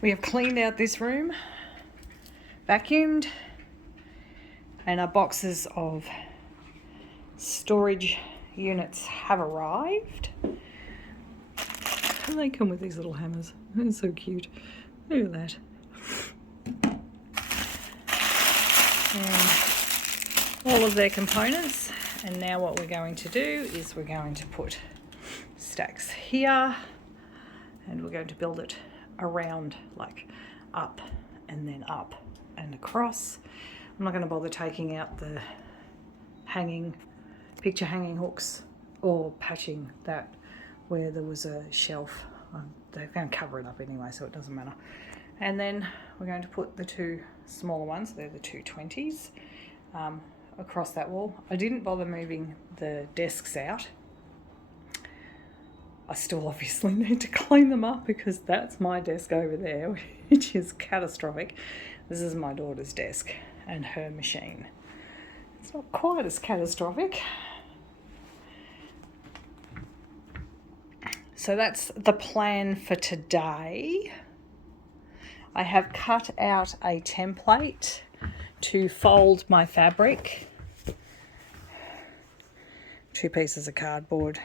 We have cleaned out this room, vacuumed, and our boxes of storage units have arrived. And they come with these little hammers. They're so cute. Look at that. And all of their components. And now what we're going to do is we're going to put stacks here, and we're going to build it around, like up and then up and across. I'm not going to bother taking out the picture hanging hooks or patching that where there was a shelf. They're going to cover it up anyway, so it doesn't matter. And then we're going to put the two smaller ones, they're the 220s, across that wall. I didn't bother moving the desks out. I still obviously need to clean them up because that's my desk over there, which is catastrophic. This is my daughter's desk and her machine. It's not quite as catastrophic. So that's the plan for today. I have cut out a template to fold my fabric. 2 pieces of cardboard.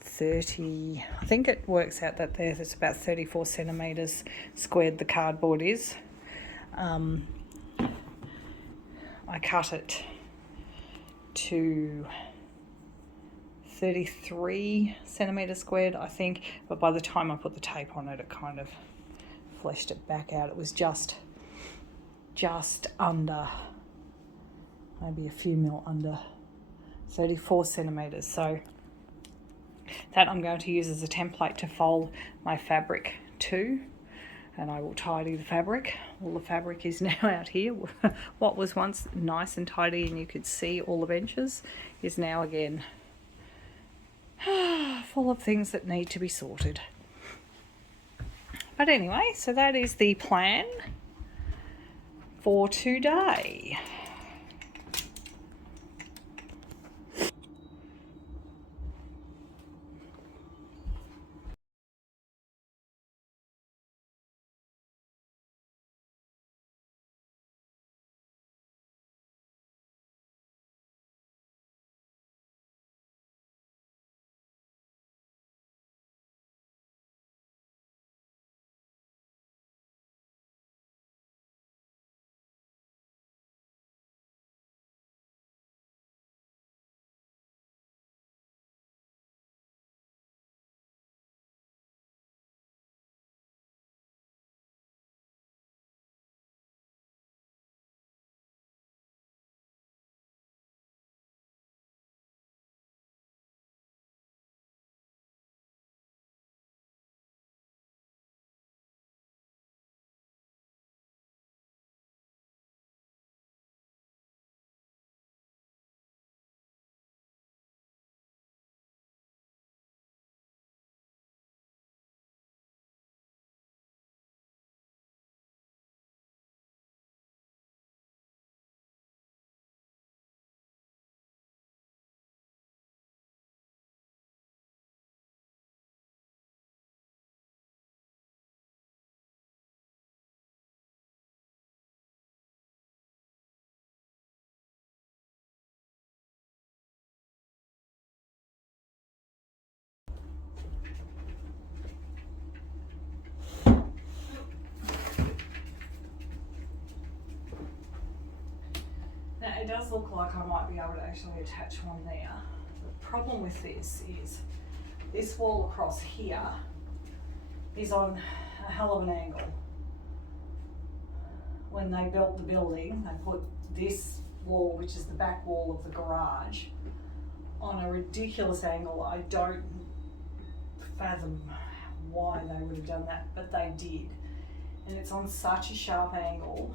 30, I think it works out that there's about 34 centimetres squared the cardboard is. I cut it to 33 centimetres squared, I think, but by the time I put the tape on it, it kind of fleshed it back out. It was just under, maybe a few mil under 34 centimetres. So that I'm going to use as a template to fold my fabric to, and I will tidy the fabric. All the fabric is now out here. What was once nice and tidy and you could see all the benches is now again full of things that need to be sorted. But anyway, so that is the plan for today. Now it does look like I might be able to actually attach one there. The problem with this is this wall across here is on a hell of an angle. When they built the building, they put this wall, which is the back wall of the garage, on a ridiculous angle. I don't fathom why they would have done that, but they did. And it's on such a sharp angle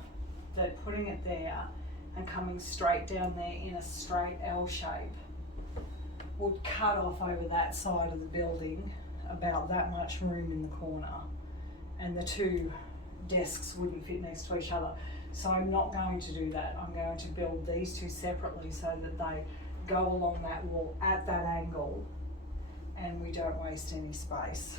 that putting it there and coming straight down there in a straight L shape would cut off over that side of the building about that much room in the corner, and the two desks wouldn't fit next to each other. So I'm not going to do that. I'm going to build these two separately so that they go along that wall at that angle and we don't waste any space.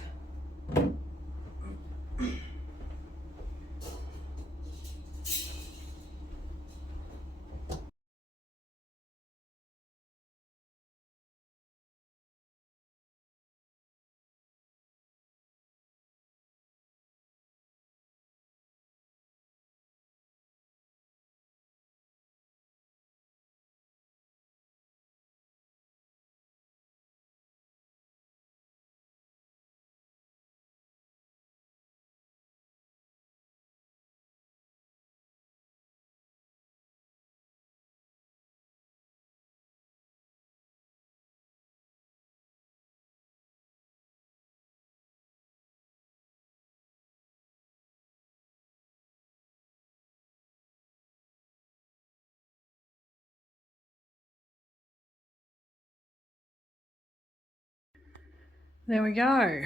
There we go.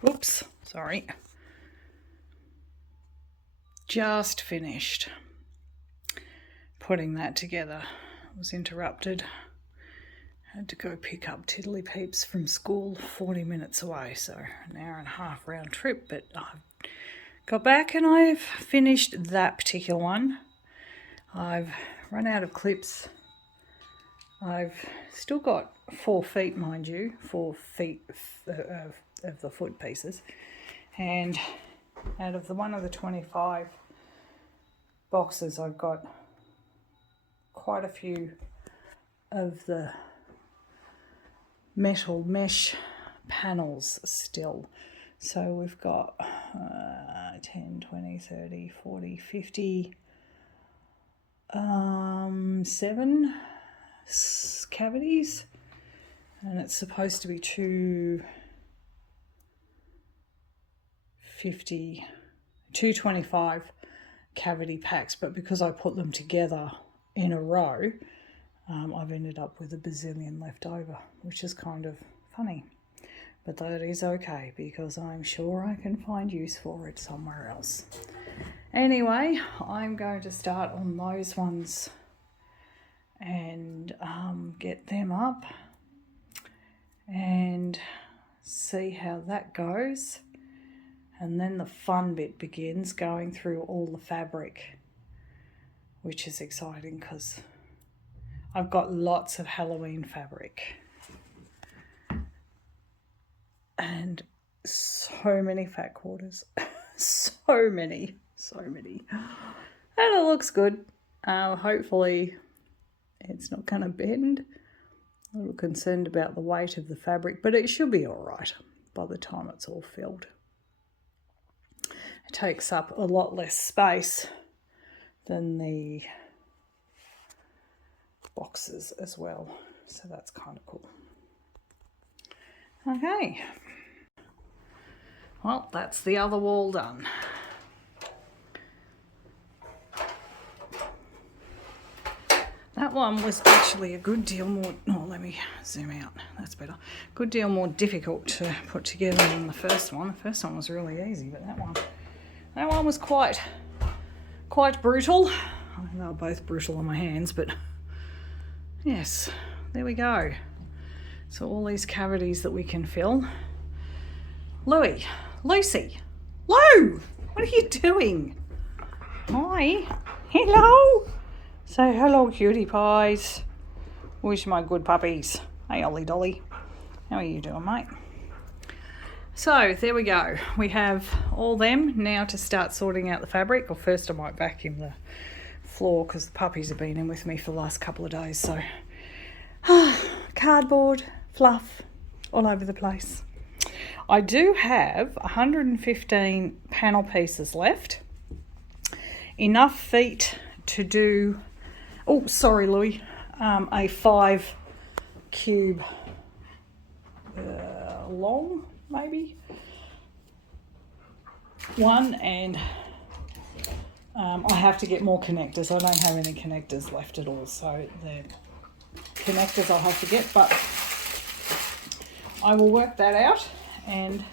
Whoops, sorry. Just finished putting that together. I was interrupted. Had to go pick up Tiddly Peeps from school 40 minutes away, so an hour and a half round trip, but I've got back and I've finished that particular one. I've run out of clips. I've still got 4 feet, mind you, 4 feet of the foot pieces, and out of one of the 25 boxes I've got quite a few of the metal mesh panels still. So we've got 10, 20, 30, 40, 50, 7 cavities, and it's supposed to be 225 cavity packs, but because I put them together in a row, I've ended up with a bazillion left over, which is kind of funny, but that is okay because I'm sure I can find use for it somewhere else. Anyway, I'm going to start on those ones and get them up and see how that goes. And then the fun bit begins, going through all the fabric, which is exciting because I've got lots of Halloween fabric and so many fat quarters. so many. And it looks good. Hopefully it's not going to bend. A little concerned about the weight of the fabric, but it should be all right by the time it's all filled. It takes up a lot less space than the boxes as well, so that's kind of cool. Okay, well, that's the other wall done. That one was actually a good deal more, let me zoom out, that's better. Good deal more difficult to put together than the first one. The first one was really easy, but that one was quite brutal. I mean, they were both brutal on my hands, but yes, there we go. So all these cavities that we can fill. Lucy, Lou, what are you doing? Hi, hello. Say hello, cutie pies. Wish my good puppies. Hey, Ollie Dolly. How are you doing, mate? So there we go. We have all them now to start sorting out the fabric. Or first I might vacuum the floor because the puppies have been in with me for the last couple of days. So cardboard, fluff, all over the place. I do have 115 panel pieces left. Enough feet to do, oh sorry Louis, a 5 cube long maybe one, and I have to get more connectors. I don't have any connectors left at all, so the connectors I'll have to get, but I will work that out. And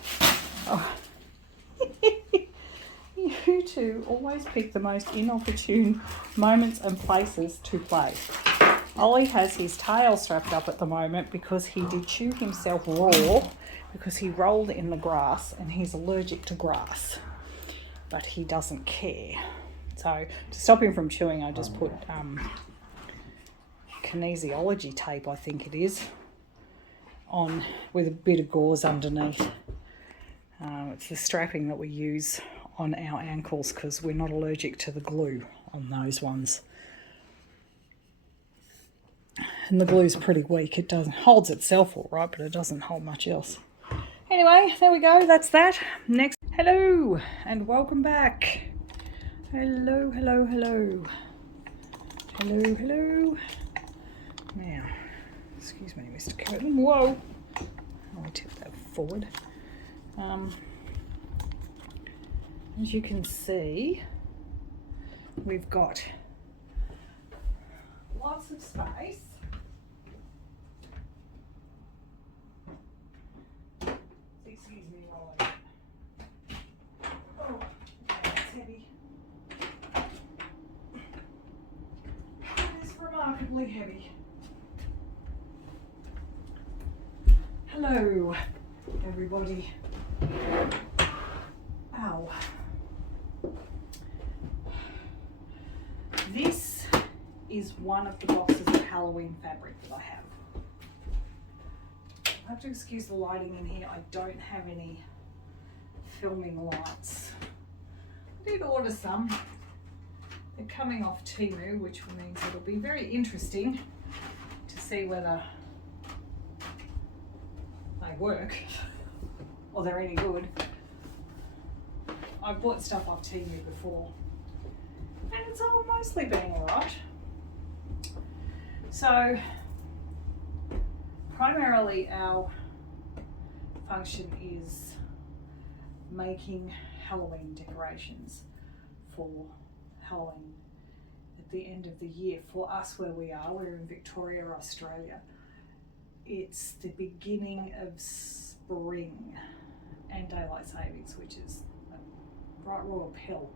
you two always pick the most inopportune moments and places to play. Ollie has his tail strapped up at the moment because he did chew himself raw because he rolled in the grass and he's allergic to grass. but he doesn't care. So to stop him from chewing, I just put kinesiology tape, I think it is, on with a bit of gauze underneath. It's the strapping that we use on our ankles because we're not allergic to the glue on those ones. And the glue's pretty weak. It holds itself all right, but it doesn't hold much else. Anyway, there we go. That's that. Next, hello and welcome back. Hello, hello, hello. Hello, hello. Now, excuse me, Mr. Curtin. Whoa. I'll tip that forward. As you can see, we've got lots of space. Excuse me while I... Oh, that's heavy. It is remarkably heavy. Hello, everybody. Ow. This is one of the boxes of Halloween fabric that I have. I have to excuse the lighting in here. I don't have any filming lights. I did order some. They're coming off Temu, which means it'll be very interesting to see whether they work or they're any good. I've bought stuff off Temu before and it's all mostly been alright. So primarily our function is making Halloween decorations for Halloween at the end of the year. For us where we are, we're in Victoria, Australia. It's the beginning of spring and daylight savings, which is a right royal pill.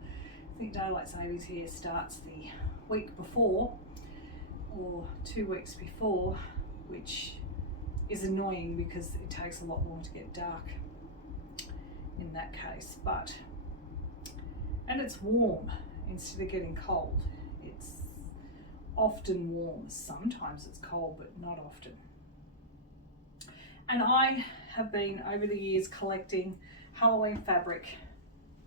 I think daylight savings here starts the week before or 2 weeks before, which is annoying because it takes a lot longer to get dark in that case. And it's warm instead of getting cold. It's often warm. Sometimes it's cold, but not often. And I have been over the years collecting Halloween fabric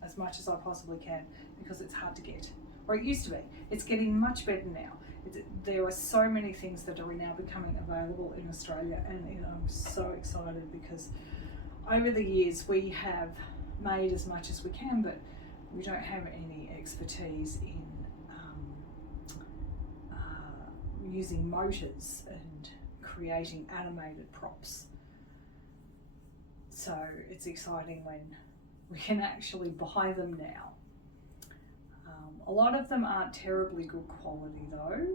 as much as I possibly can because it's hard to get, or it used to be. It's getting much better now. There are so many things that are now becoming available in Australia, and I'm so excited because over the years we have made as much as we can, but we don't have any expertise in using motors and creating animated props. So it's exciting when we can actually buy them now. A lot of them aren't terribly good quality though,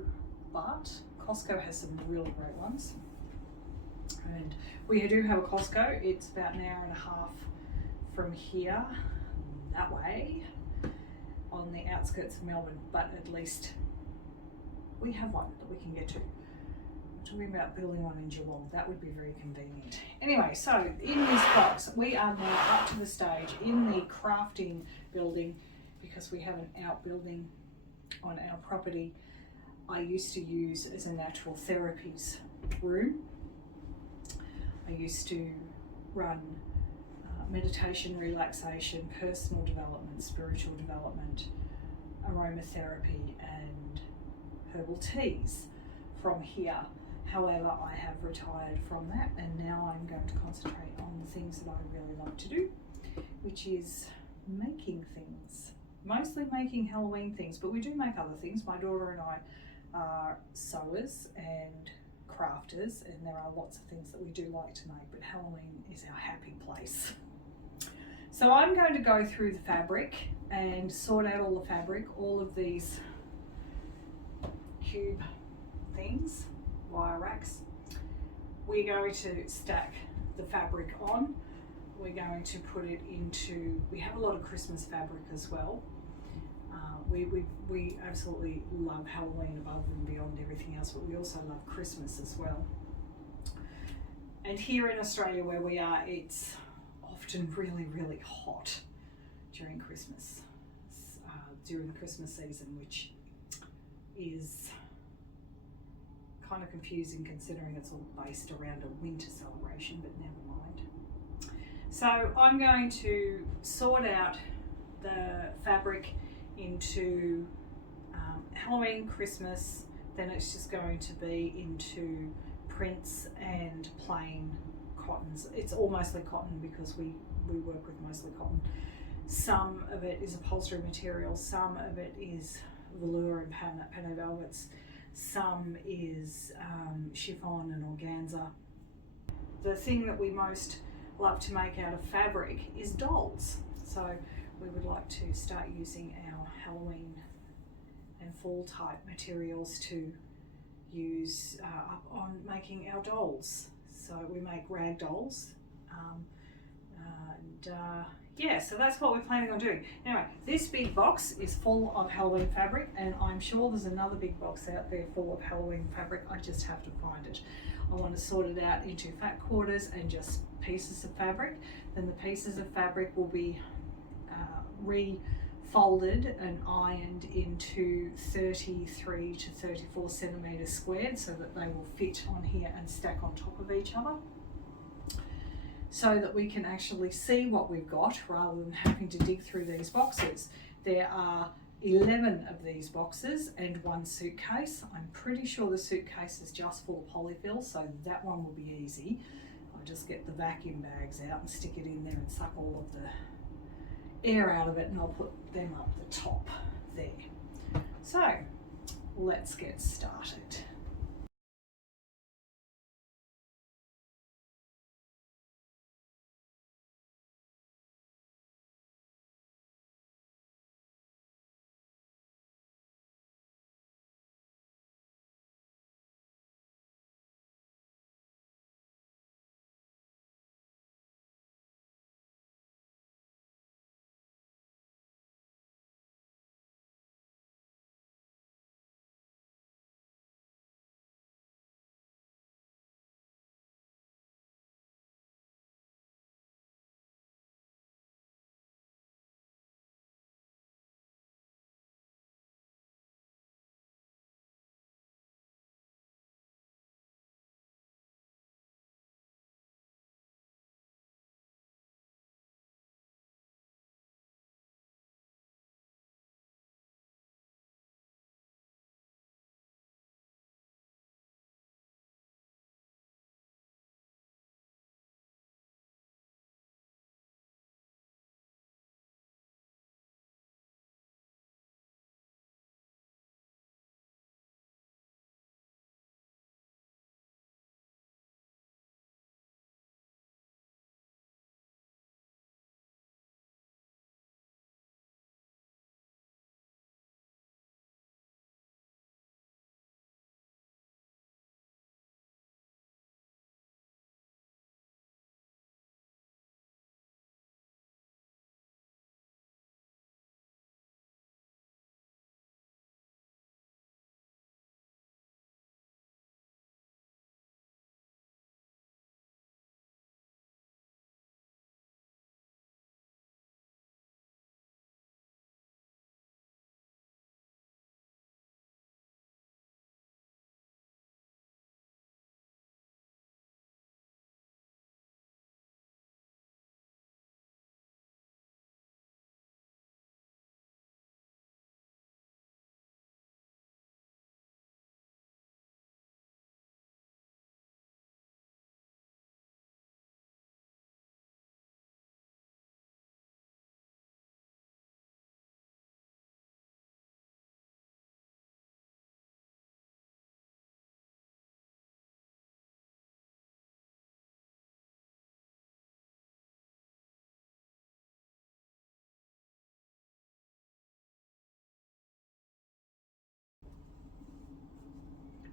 but Costco has some really great ones. And we do have a Costco. It's about an hour and a half from here, that way, on the outskirts of Melbourne, but at least we have one that we can get to. We're talking about building one in Geelong. That would be very convenient. Anyway, so in this box, we are now up to the stage in the crafting building because we have an outbuilding on our property. I used to use as a natural therapies room. I used to run meditation, relaxation, personal development, spiritual development, aromatherapy and herbal teas from here. However, I have retired from that and now I'm going to concentrate on the things that I really like to do, which is making things. Mostly making Halloween things, but we do make other things. My daughter and I are sewers and crafters, and there are lots of things that we do like to make, but Halloween is our happy place. So I'm going to go through the fabric and sort out all the fabric, all of these cube things, wire racks. We're going to stack the fabric on. We're going to put it into, we have a lot of Christmas fabric as well. We absolutely love Halloween above and beyond everything else, but we also love Christmas as well. And here in Australia where we are, it's often really, really hot during Christmas. during the Christmas season, which is kind of confusing considering it's all based around a winter celebration, but never mind. So I'm going to sort out the fabric into Halloween, Christmas, then it's just going to be into prints and plain cottons. It's all mostly cotton because we work with mostly cotton. Some of it is upholstery material, some of it is velour and panné velvets, some is chiffon and organza. The thing that we most love to make out of fabric is dolls. So we would like to start using our Halloween and fall type materials to use up on making our dolls. So we make rag dolls, yeah, so that's what we're planning on doing. Anyway, this big box is full of Halloween fabric, and I'm sure there's another big box out there full of Halloween fabric. I just have to find it. I want to sort it out into fat quarters and just pieces of fabric. Then the pieces of fabric will be refolded and ironed into 33 to 34 centimetre squared so that they will fit on here and stack on top of each other, so that we can actually see what we've got rather than having to dig through these boxes. There are 11 of these boxes and one suitcase. I'm pretty sure the suitcase is just full of polyfill, so that one will be easy. I'll just get the vacuum bags out and stick it in there and suck all of the air out of it, and I'll put them up the top there. So let's get started.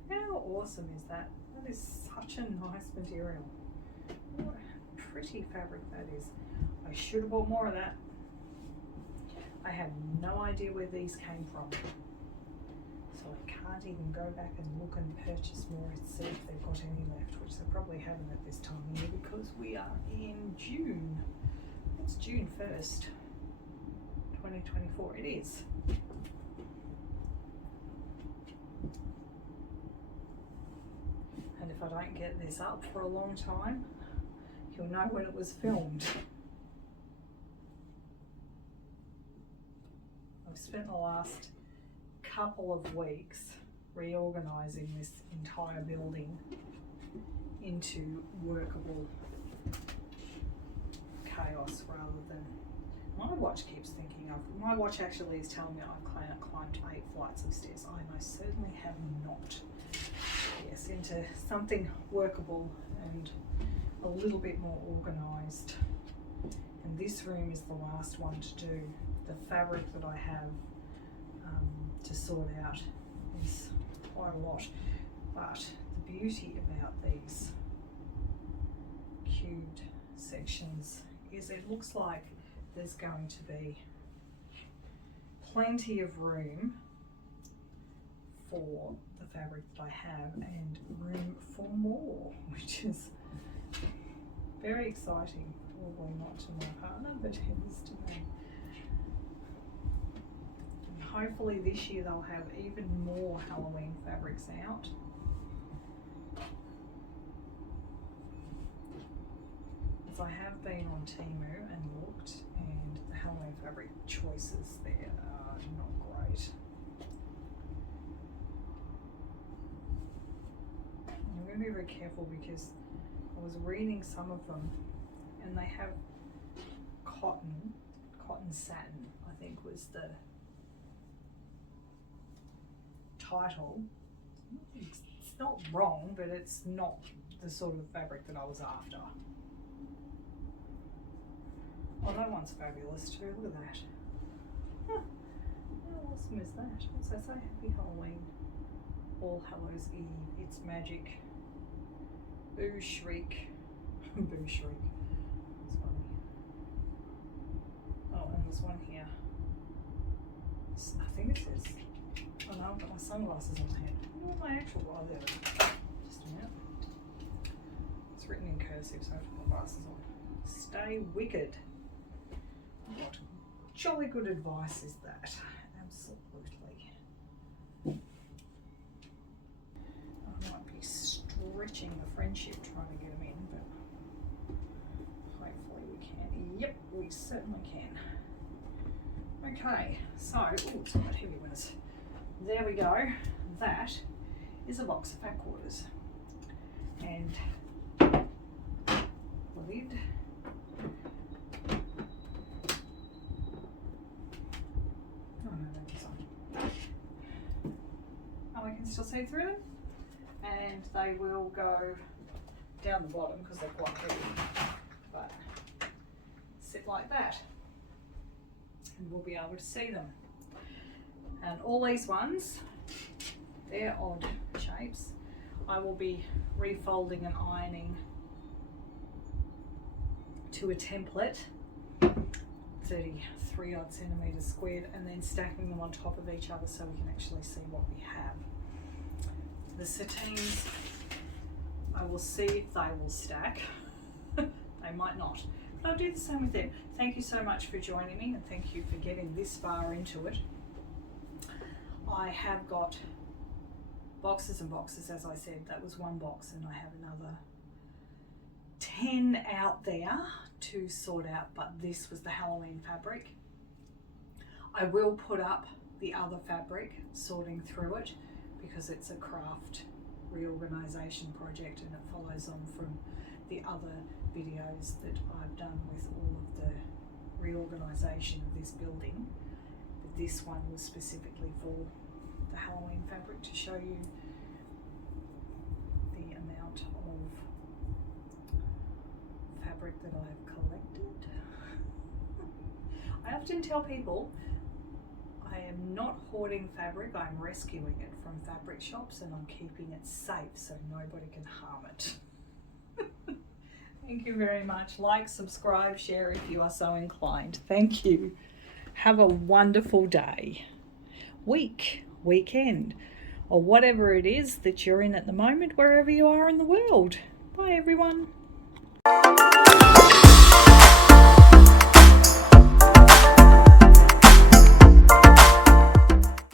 How awesome is that? That is such a nice material. What a pretty fabric that is. I should have bought more of that. I have no idea where these came from, so I can't even go back and look and purchase more and see if they've got any left, which they probably haven't at this time of year because we are in June. It's June 1st, 2024. It is. And if I don't get this up for a long time, you'll know when it was filmed. I've spent the last couple of weeks reorganizing this entire building into workable chaos rather than, my watch keeps thinking my watch actually is telling me I've climbed 8 flights of stairs. I most certainly have not. Yes, into something workable and a little bit more organized. And this room is the last one to do. The fabric that I have to sort out is quite a lot, but the beauty about these cubed sections is it looks like there's going to be plenty of room for the fabric that I have and room for more, which is very exciting. Probably not to my partner, but it is to me. And hopefully this year they'll have even more Halloween fabrics out. As I have been on Temu and looked, and the Halloween fabric choices there are not great. I'm going to be very careful because I was reading some of them and they have cotton satin, I think was the title. It's not wrong, but it's not the sort of fabric that I was after. Oh, that one's fabulous too, look at that. Huh. How awesome is that? What's that say? Happy Halloween. All Hallows Eve. It's magic. Boo shriek. Boo shriek. That's funny. Oh, and there's one here. I think it says, oh no, I've got my sunglasses on my head. Oh, my actual, oh there. Just a minute. It's written in cursive, so I have to put my glasses on. Stay wicked. What jolly good advice is that? Absolutely. I might be stretching the friendship trying to get them in, but hopefully we can. Yep, we certainly can. Okay, so, oh, it's quite heavy winners. There we go. That is a box of fat quarters. And the lid. I can still see through them, and they will go down the bottom because they're quite heavy, but sit like that and we'll be able to see them. And all these ones, they're odd shapes. I will be refolding and ironing to a template, 33 odd centimeters squared, and then stacking them on top of each other so we can actually see what we have. The satines, I will see if they will stack. They might not, but I'll do the same with them. Thank you so much for joining me, and thank you for getting this far into it. I have got boxes and boxes, as I said. That was one box, and I have another 10 out there to sort out, but this was the Halloween fabric. I will put up the other fabric, sorting through it, because it's a craft reorganization project and it follows on from the other videos that I've done with all of the reorganization of this building. But this one was specifically for the Halloween fabric to show you the amount of fabric that I've collected. I often tell people I am not hoarding fabric, I'm rescuing it from fabric shops and I'm keeping it safe so nobody can harm it. Thank you very much. Like, subscribe, share if you are so inclined. Thank you. Have a wonderful day, week, weekend, or whatever it is that you're in at the moment, wherever you are in the world. Bye everyone.